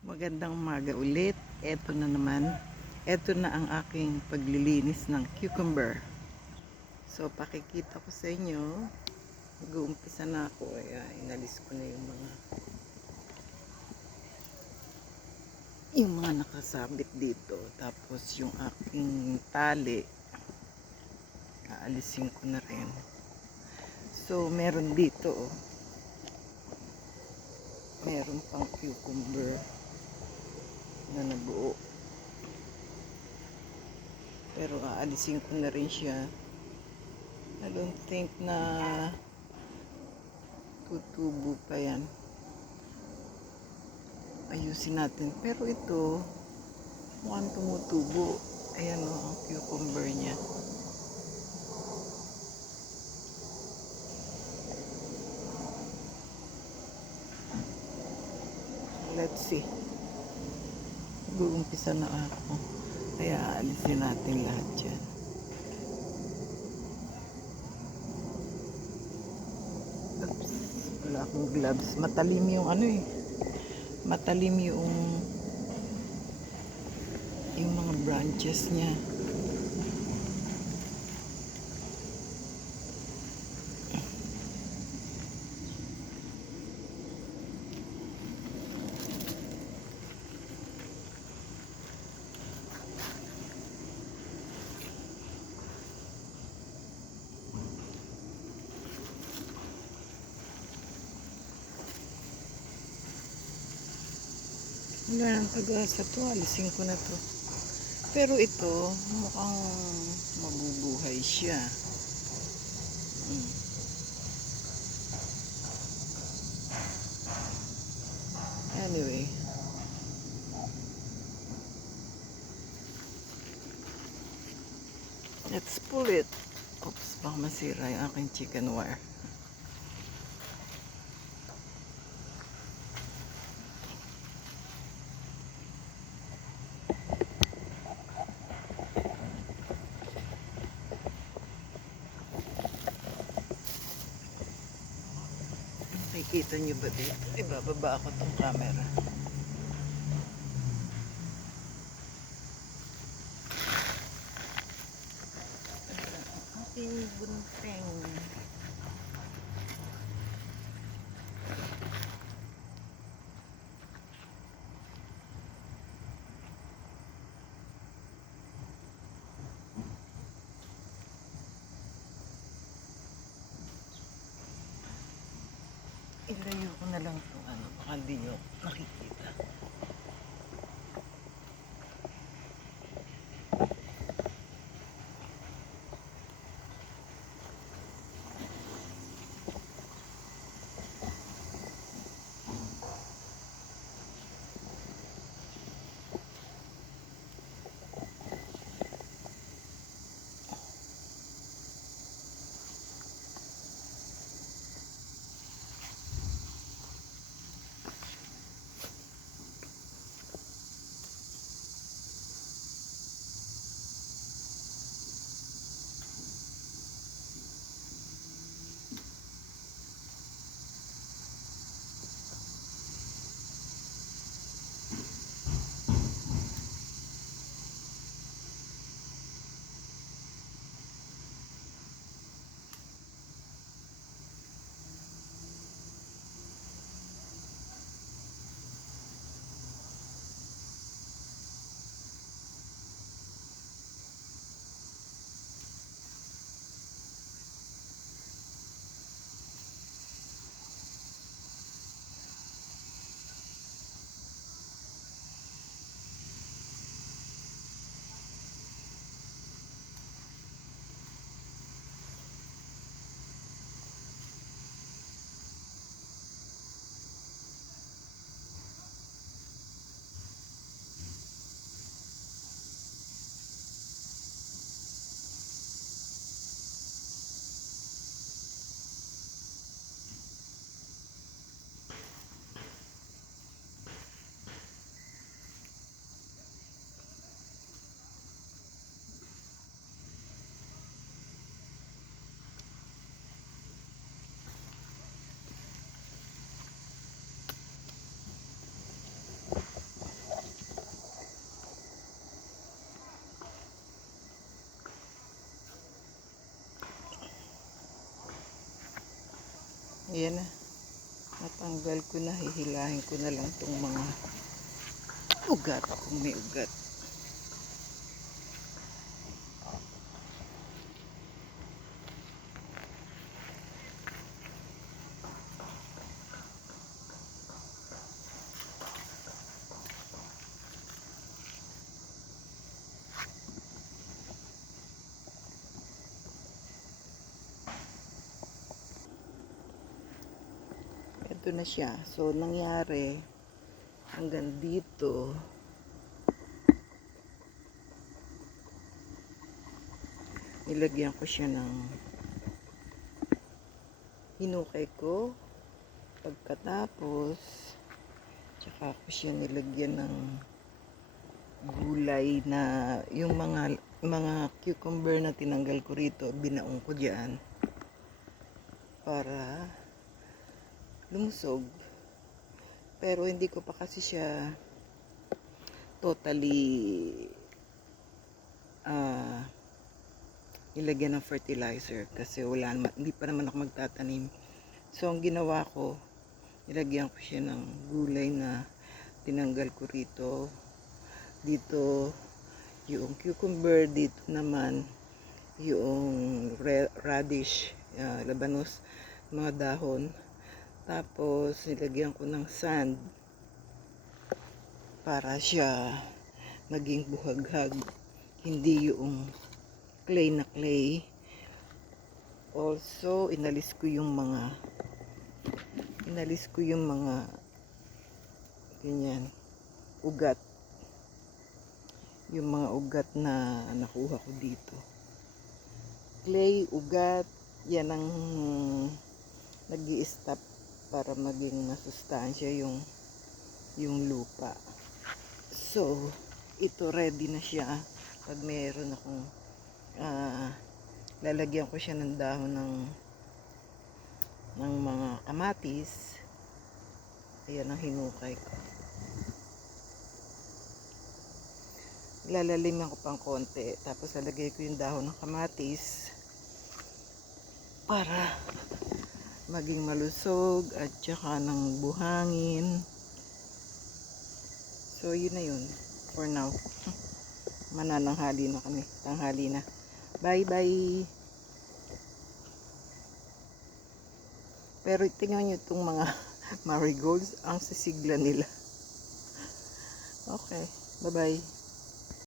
Magandang umaga ulit. Eto na naman. Eto na ang aking paglilinis ng cucumber. So, pakikita ko sa inyo. Mag-uumpisa na ako. Ayan, inalis ko na yung mga yung mga nakasabit dito. Tapos yung aking tali. Aalisin ko na rin. So, meron dito. Oh. Meron pang cucumber na nabuo. Pero aalisin ko na rin siya. I don't think na tutubo pa yan. Ayusin natin. Pero ito, mukhang tumutubo. Ayan o, ang cucumber niya. Let's see. Mag-uumpisa na ako. Kaya alisin natin lahat yan. Oops. Wala akong gloves. Matalim yung ano eh. Matalim yung yung mga branches niya. Wala nang pag-asa to. Alisin ko na to. Pero ito, mukhang mabubuhay siya. Mm. Anyway. Let's pull it. Oops, baka masira yung aking chicken wire. Nakikita niyo ba dito? Ibababa ako tong camera. Ilayo ko na lang itong ano, baka hindi nyo nakikita. Ayan na. Natanggal ko na. Hihilahin ko na lang tong mga ugat. Kung may ugat. Ito na siya. So, nangyari hanggang dito. Nilagyan ko siya ng hinukay ko. Pagkatapos, tsaka ko siya nilagyan ng gulay na yung mga mga cucumber na tinanggal ko rito, binaong ko diyan para lumusog. Pero hindi ko pa kasi siya totally ah ilagyan ng fertilizer kasi wala naman, hindi pa naman ako magtatanim. So ang ginawa ko, nilagyan ko siya ng gulay na tinanggal ko rito. Dito yung cucumber, dito naman yung radish, ah, labanos, mga dahon. Tapos, nilagyan ko ng sand para siya maging buhaghag. Hindi yung clay na clay. Also, inalis ko yung mga inalis ko yung mga ganyan, ugat. Yung mga ugat na nakuha ko dito. Clay, ugat, yan ang nag stop para maging masustansya yung yung lupa. So, ito ready na siya pag mayroon akong ah, lalagyan ko siya ng dahon ng ng mga kamatis. Ayan ang hinukay ko. Lalaliman ko pang konti. Tapos lalagay ko yung dahon ng kamatis para maging malusog at saka ng buhangin. So, yun na yun for now. Manananghali na kami. Tanghali na. Bye-bye. Pero tingnan nyo itong mga marigolds. Ang sisigla nila. Okay. Bye-bye.